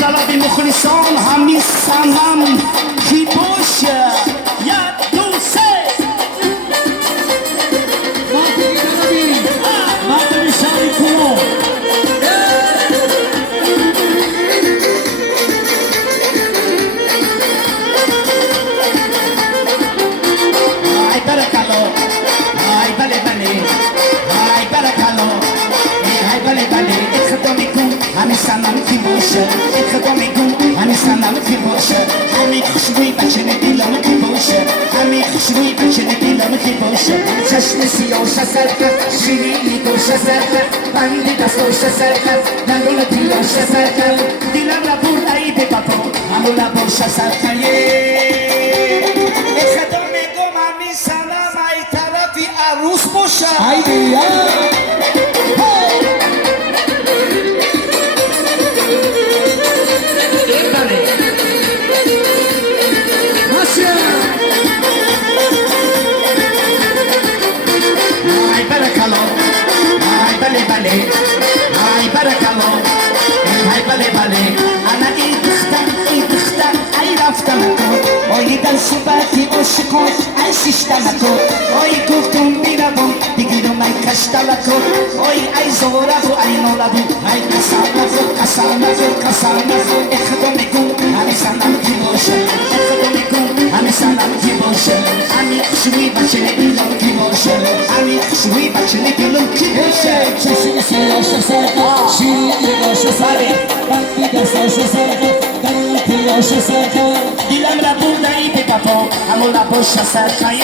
طلب مخلصان همین صنم کی باشه یک دو سه مرد میشنی کنم ای برکالو ای بله بله ای برکالو ای بله بله اخدامی کن همین صنم کی باشه اخدامی کن همین صنم کی باشه همین خوشبوی بچه دلم کی باشه همین خوشبوی بچه دلم کی باشه چشم سیاش سر کرد شیرینی دوش سر کرد بندی دستاش سر کرد نگل دیلاش سر کرد دلم را برد ای به بابا همون لباش سر کرد اخدامی کن همین صنم ای طرفی عروس باشه ای بیا ای برکالو ای بله بله انا ای دختر ای رفتم تو ای در صورتی عاشقان ای شیشتم تو ای گفتم بیرم بگیرم ای کشتم تو ای زوره و ای نوره ای قسم اخدام کن همین صنم کی باشه اخدام کن همین صنم کی باشه همین خوشبوی بچه دلم کی باشه همین خوشبوی بچه دلم کی باشه چشم سیاش سرکن شیرینی باش سرکن بندی دستاش سرکن دلم پیاش سرکن دلم را برد ای به بابا همون لباش سرکن